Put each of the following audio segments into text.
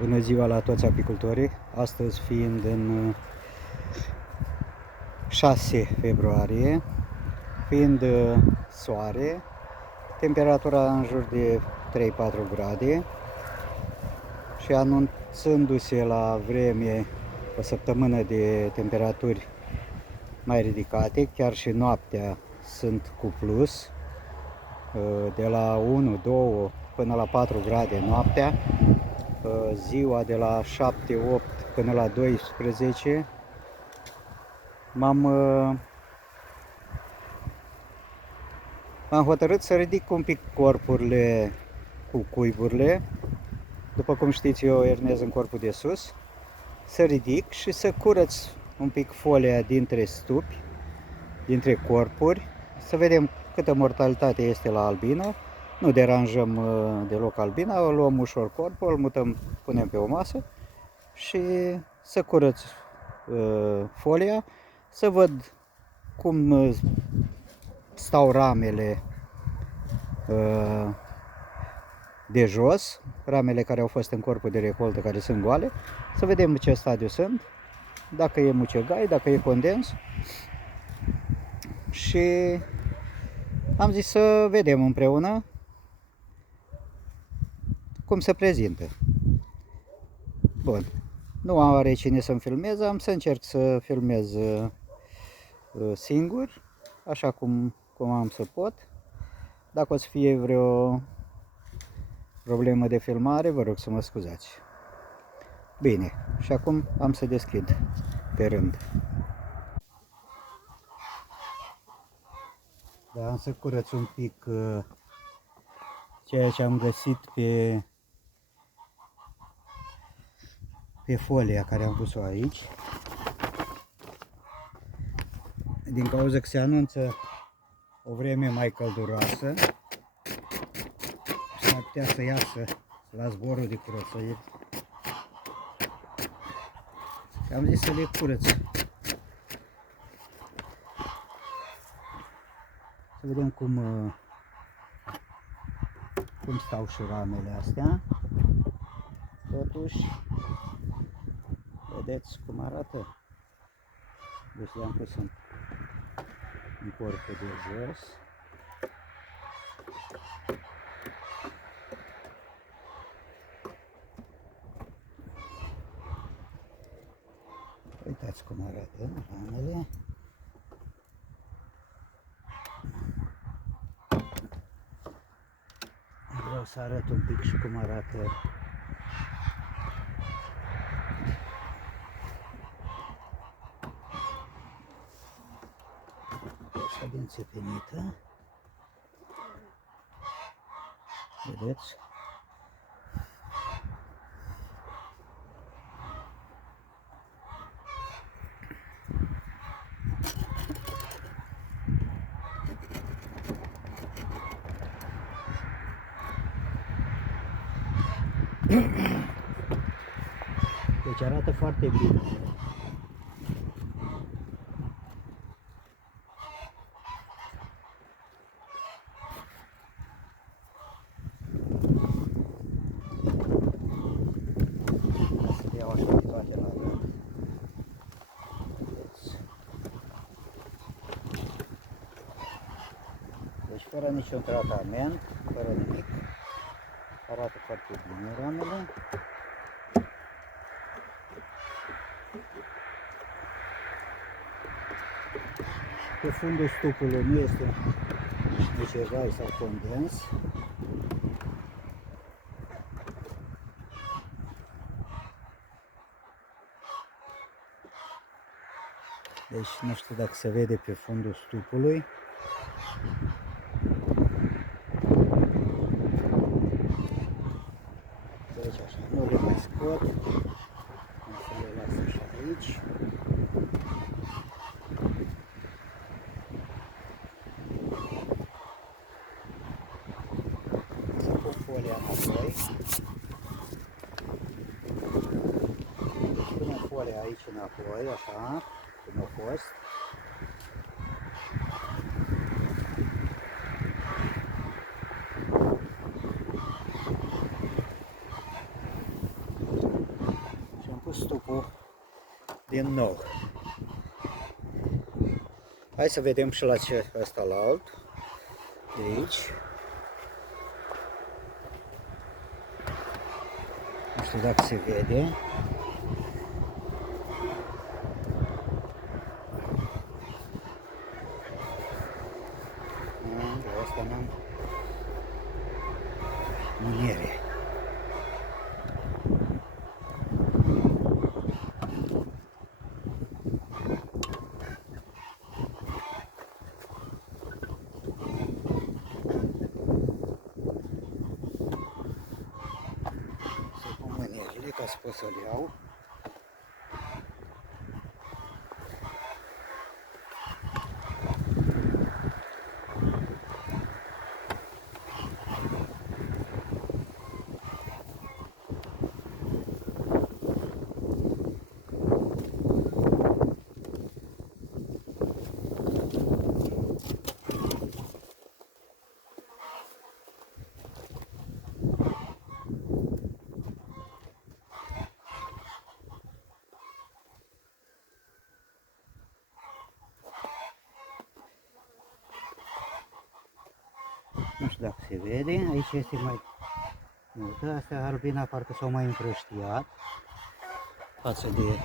Bună ziua la toți apicultorii, astăzi fiind în 6 februarie, fiind soare, temperatura în jur de 3-4 grade și anunțându-se la vreme o săptămână de temperaturi mai ridicate, chiar și noaptea sunt cu plus, de la 1, 2 până la 4 grade noaptea, ziua de la 7, 8 până la 12. M-am hotărât să ridic un pic corpurile cu cuiburile. După cum știți, eu ernez în corpul de sus. Să ridic și să curăț un pic folia dintre stupi, dintre corpuri, să vedem câtă mortalitate este la albină. Nu deranjăm deloc albina, o luăm ușor corpul, îl mutăm, punem pe o masă și să curăț folia, să văd cum stau ramele de jos, ramele care au fost în corpul de recoltă, care sunt goale, să vedem în ce stadiu sunt, dacă e mucegai, dacă e condens. Și am zis să vedem împreună cum se prezintă. Bun, nu are cine să-mi filmez, am să încerc să filmez singur, așa cum am să pot. Dacă o să fie vreo problemă de filmare, vă rog să mă scuzați. Bine, și acum am să deschid pe rând. Da, am să curăț un pic ceea ce am găsit pe folia care am pus-o aici. Din cauza că se anunță o vreme mai călduroasă, s-ar putea să iasă la zborul de curățări. Și am zis să le curăț. Să vedem cum stau și ramele astea. Totuși, vedeți cum arată. Deci le-am pus în corpul de jos. Uitați cum arată ramele. Vreau să arăt un pic și cum arată așa de înțepenită. Vedeți? Deci arată foarte bine. Să le iau așa de toate la rând. Deci fără niciun tratament, fără nimic. Arată foarte bine ramele. Pe fundul stupului nu este mucegai sau condens. Deci nu știu dacă se vede pe fundul stupului. Deci așa, nu le mai scot. O să le las așa aici. Să pun folia înapoi. Deci punem folia aici înapoi, așa, cum a fost. tupul din nou. Hai să vedem și la ce ăsta la alt. De aici. Nu știu dacă se vede. De asta n-am muniere. Ca să pot să-l iau. Nu știu dacă se vede, aici este mai multă, astea albina parcă s-au mai împrăștiat față de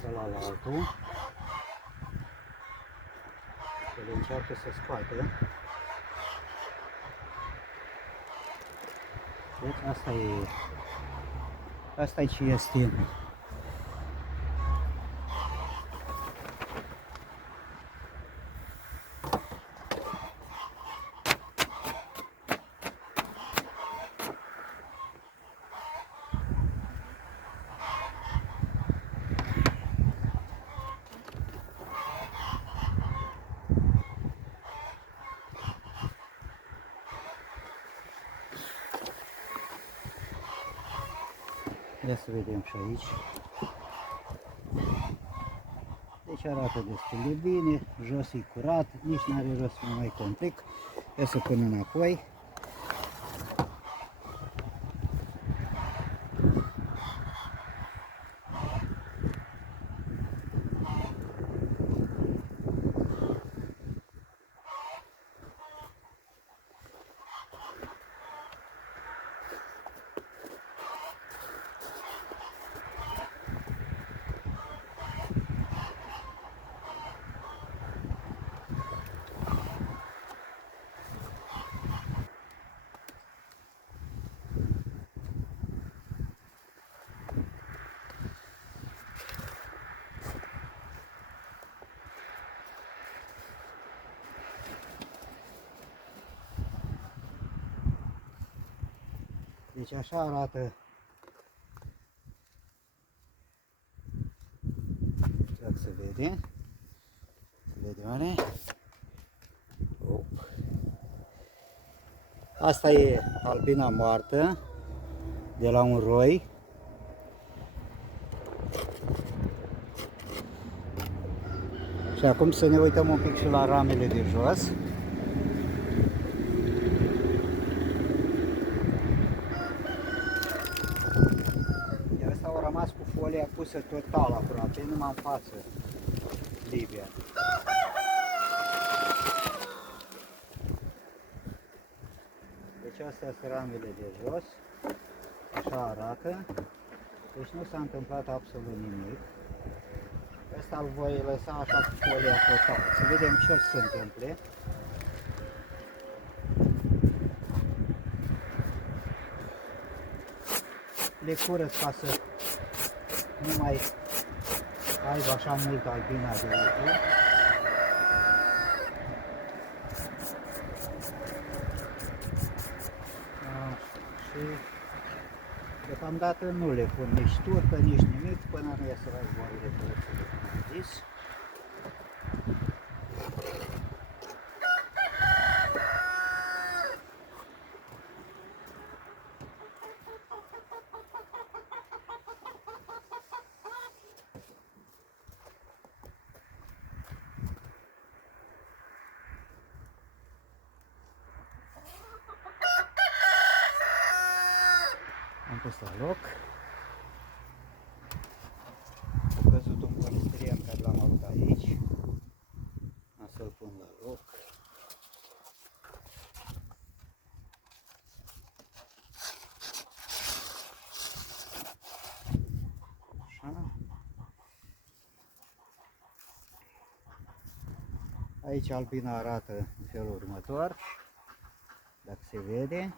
celălaltul. Să le încearcă să scoată. Deci asta e ce este. Ia să vedem și aici. Deci arată destul de bine, jos e curat, nici nu are rost să mai complic. Ia să pun înapoi. Deci așa arată. Dacă se vede. Se vede oare? Asta e albina moartă de la un roi. Și acum să ne uităm un pic și la ramele de jos. Iar asta au rămas cu folia pusă total aproape, numai în față, liber. Deci astea sunt ramele de jos, așa arată. Deci nu s-a întâmplat absolut nimic. Asta îl voi lăsa așa cu folia total. Să vedem ce o să se întâmple. Le curăț ca să nu mai aibă așa mult albina de lucru. Și deocamdată nu le pun nici turcă, nici nimic, până nu iasă războaiele curățite, cum am zis. Am pus la loc. A căzut un polistiren care l-am avut aici. O să-l pun la loc. Așa. Aici albina arată în felul următor. Dacă se vede,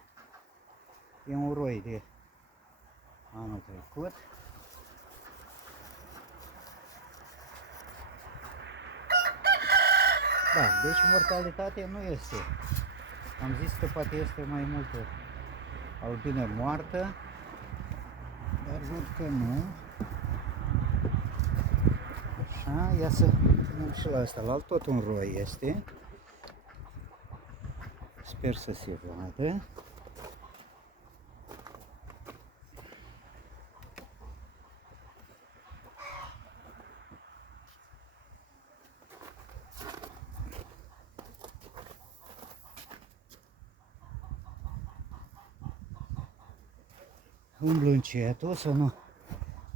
e un roi de anul trecut. Da, deci mortalitatea nu este. Am zis că poate este mai multă albină moartă, dar văd că nu. Așa, ia să punem și la asta, la alt, tot un roi este. Sper să se vadă. Umblu încetul să nu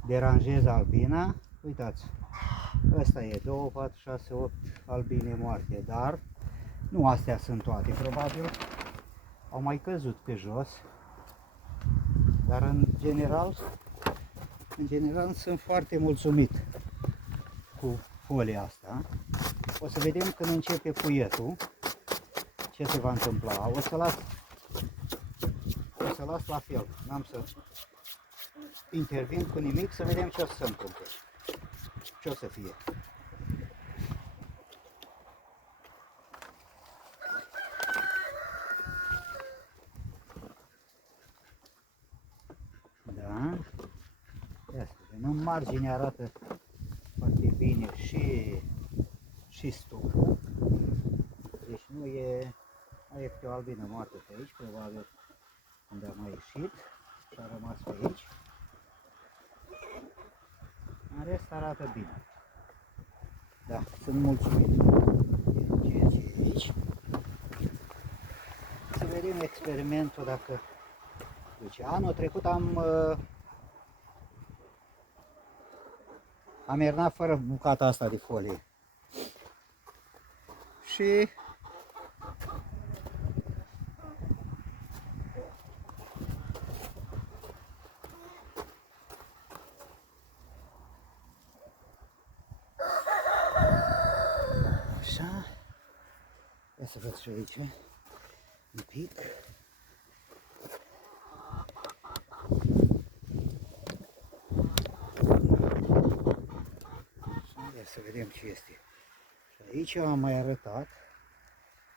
deranjez albina. Uitați, ăsta e 2, 4, 6, 8 albine moarte, dar nu astea sunt toate, probabil au mai căzut pe jos, dar în general sunt foarte mulțumit cu folia asta. O să vedem când începe puietul ce se va întâmpla. O să las la fel, n-am să intervin cu nimic, să vedem ce o să se întâmple, ce o să fie. Da, ia să vedem, în margine arată foarte bine și stuful, deci nu e, mai e câte o albină moartă pe aici, probabil unde a mai ieșit și a rămas pe aici. În rest arată bine. Da, sunt mulțumit de ceea ce e aici. Să vedem experimentul dacă duce. Anul trecut am ernat fără bucata asta de folie. Și așa, ia să văd și aici un pic. Așa, ia să vedem ce este. Și aici am mai arătat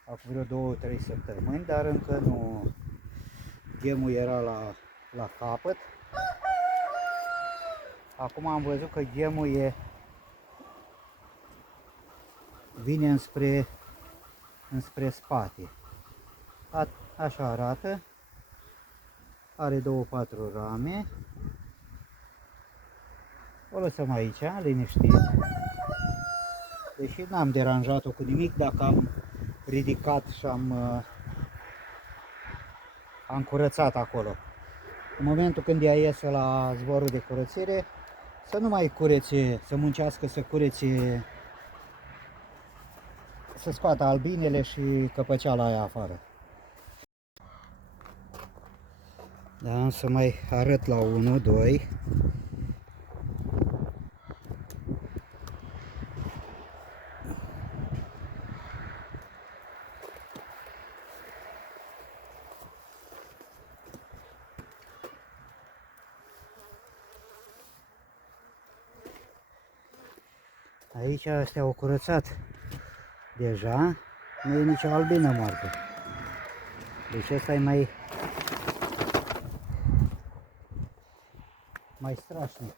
acum vreo 2-3 săptămâni, dar încă nu, gemul era la capăt. Acum am văzut că gemul vine înspre spate. Așa arată. Are 2-4 rame. O lăsăm aici, liniștit. Deși n-am deranjat-o cu nimic, dacă am ridicat și am curățat acolo. În momentul când ea iese la zborul de curățire, să nu mai curețe, să muncească să curețe, să scoată albinele și căpăceala aia afară. Da, am să mai arăt la 1, 2. Aici astea au curățat deja, nu e nicio albină moartă. Deci ăsta e mai strașnic.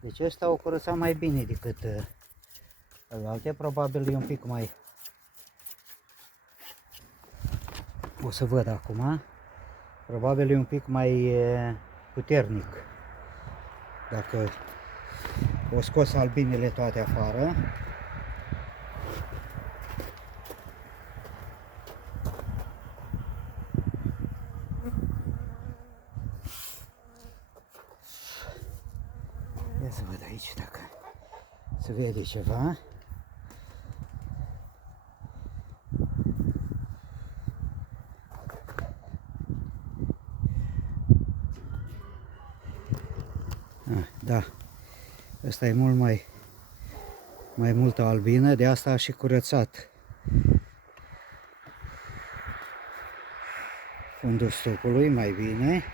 Deci ăsta au curățat mai bine decât alte, probabil e un pic mai... O să văd acum, probabil e un pic mai puternic. Dacă o scos albinele toate afară. aici dacă se vede ceva. Da, ăsta e mult mai multă albină, de asta a și curățat fundul stupului mai bine.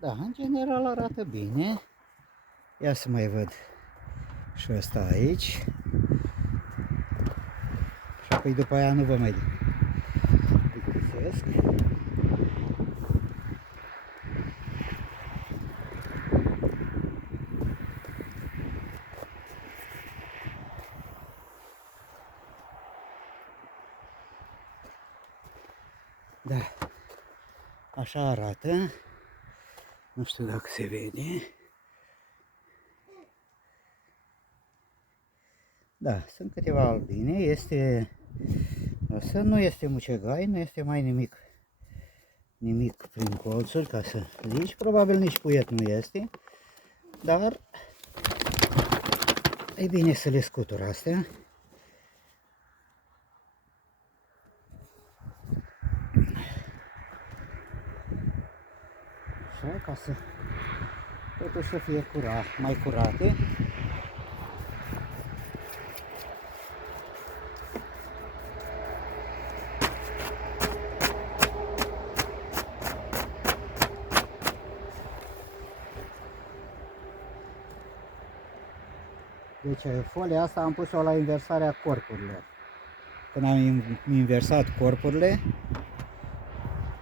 Da, în general arată bine. Ia să mai văd și ăsta aici. Și apoi după aia nu vă mai plictisesc. Da, așa arată. Nu știu dacă se vede. Da, sunt câteva albine. Este, asta nu este mucegai, nu este mai nimic prin colțuri, ca să zici. Probabil nici puiet nu este, dar e bine să le scutur astea. Așa, ca să totuși să fie mai curate. Deci folia asta am pus-o la inversarea corpurilor. Când am inversat corpurile,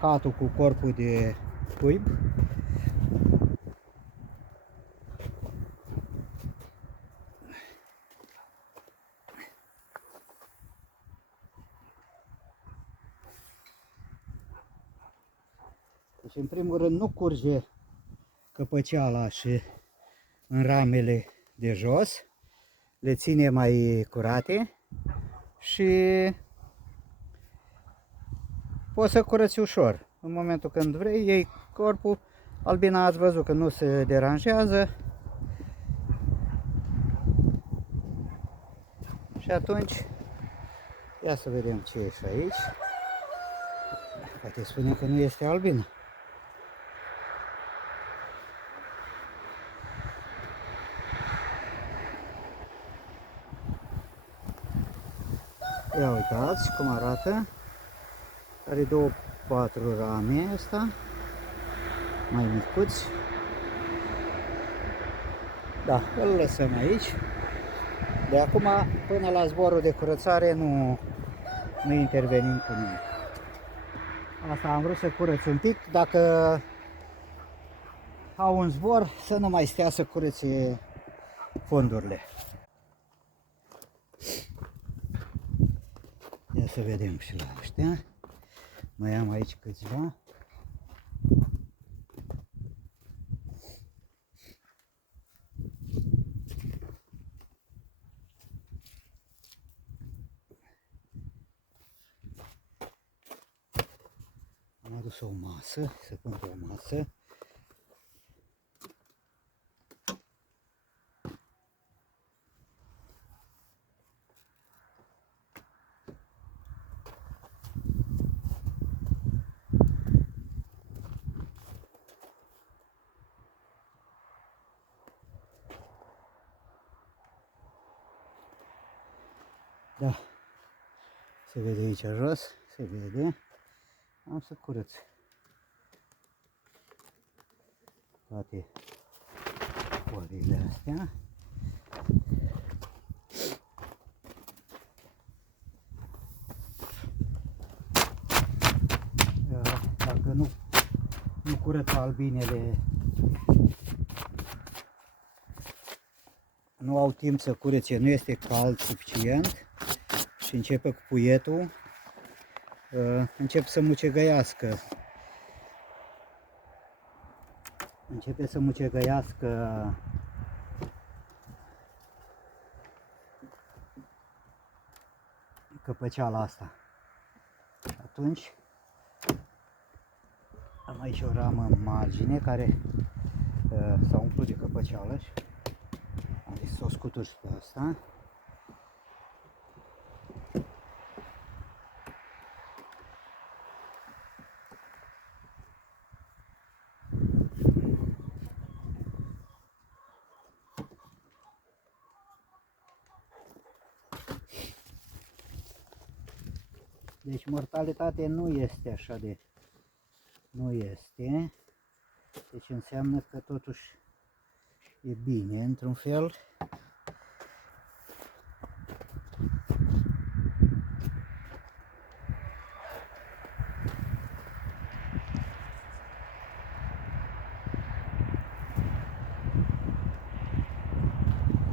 catul cu corpul de cuib, deci în primul rând nu curge căpăceala și în ramele de jos, le ține mai curate și poți să curăți ușor. În momentul când vrei, iei corpul, albina ați văzut că nu se deranjează și atunci, ia să vedem ce e și aici. Poate spune că nu este albină. Ia uitați cum arată. Are 2-4 rame asta, mai micuți. Da, îl lăsăm aici. De acum până la zborul de curățare nu intervenim cu nimic. Asta am vrut să curăț un pic. Dacă au un zbor, să nu mai stea să curățe fondurile. Ia să vedem și la ăștia. Mai am aici câțiva. Am adus o masă, să pun pe o masă. Da, se vede aici jos, se vede. Am să curăț toate forile astea. Dacă nu curăț albinele, nu au timp să curețe, nu este cald suficient și începe cu puietul, încep să mucegăiască. Începe să mucegăiască căpăceala asta. Atunci Aici o ramă în margine care s-a umplut de căpăceală și am zis să o scutur și pe asta. Deci mortalitatea nu este așa de... Nu este. Deci înseamnă că totuși e bine într-un fel.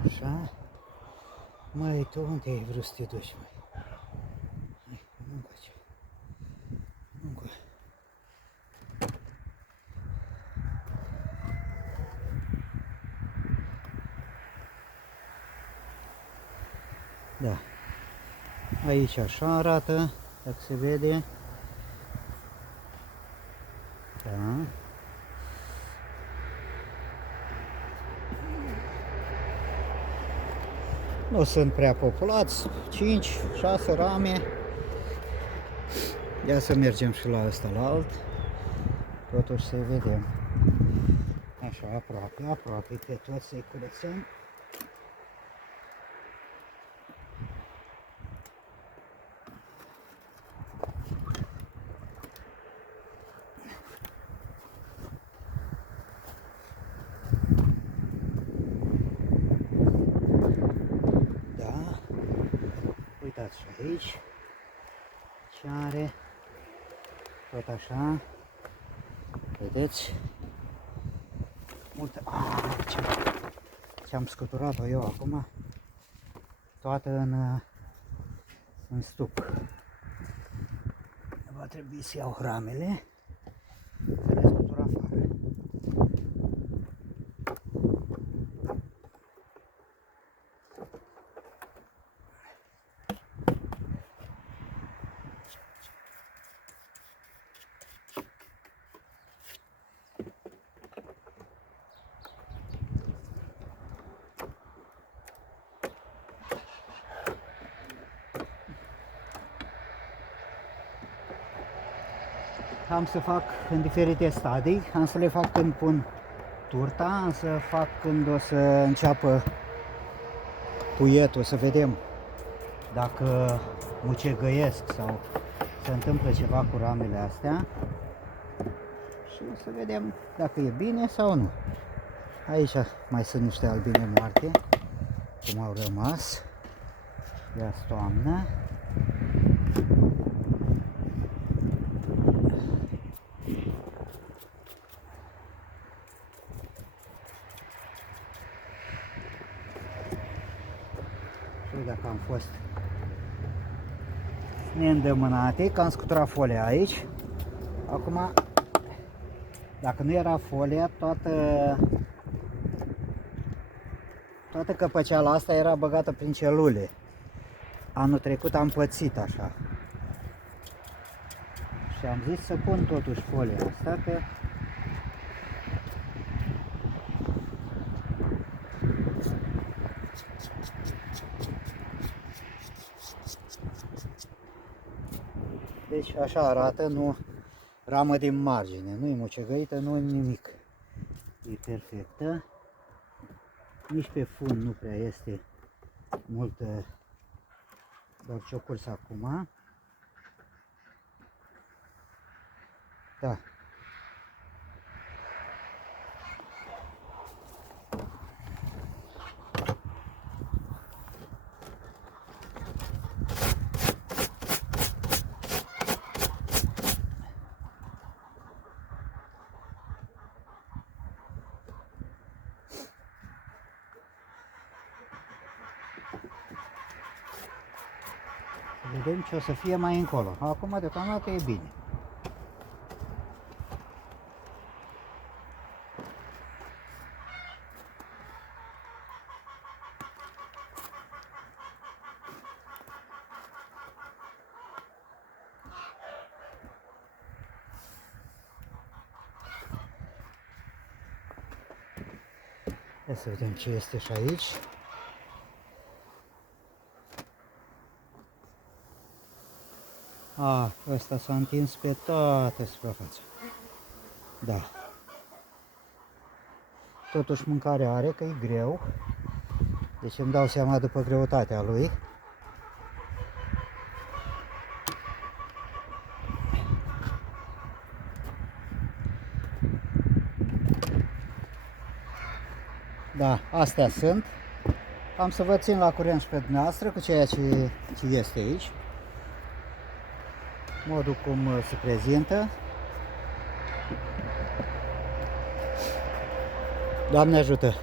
Așa. Măi, tu unde ai vrut să te duci, măi? Hai, nu încoace. Nu încoace. Da. Aici așa arată, dacă se vede. Da. Nu sunt prea populați, 5-6 rame. Ia să mergem și la ăsta, la alt. Totuși să vedem. Așa, aproape pe toți să-i curățăm. Da. Uitați și aici. Ce are. Tot așa. Vedeți? Multe. Ce-am scuturat-o eu acum. Toată în stuc. Va trebui să iau ramele. Să le scutur afară. Am să fac în diferite stadii, am să le fac când pun turta, am să fac când o să înceapă puietul, să vedem dacă mucegăiesc sau se întâmplă ceva cu ramele astea și să vedem dacă e bine sau nu. Aici mai sunt niște albine moarte, cum au rămas, de toamnă. Dacă am fost neîndemânate, că am scuturat folia aici. Acum, dacă nu era folia, toată căpăceala asta era băgată prin celule. Anul trecut am pățit așa. Și am zis să pun totuși folia asta, că deci așa arată, nu ramă din margine, nu e mucegăită, nu e nimic. E perfectă. Nici pe fund nu prea este multă doar ciocurs acum. Da. Vedem ce o să fie mai încolo. Acum deocamdată e bine. Ia să vedem ce este și aici. Ăsta s-a întins pe toată suprafața. Da. Totuși mâncare are, că e greu. Deci îmi dau seama după greutatea lui. Da, astea sunt. Am să vă țin la curent și pe dumneavoastră cu ceea ce este aici. Modul cum se prezintă. Doamne ajută!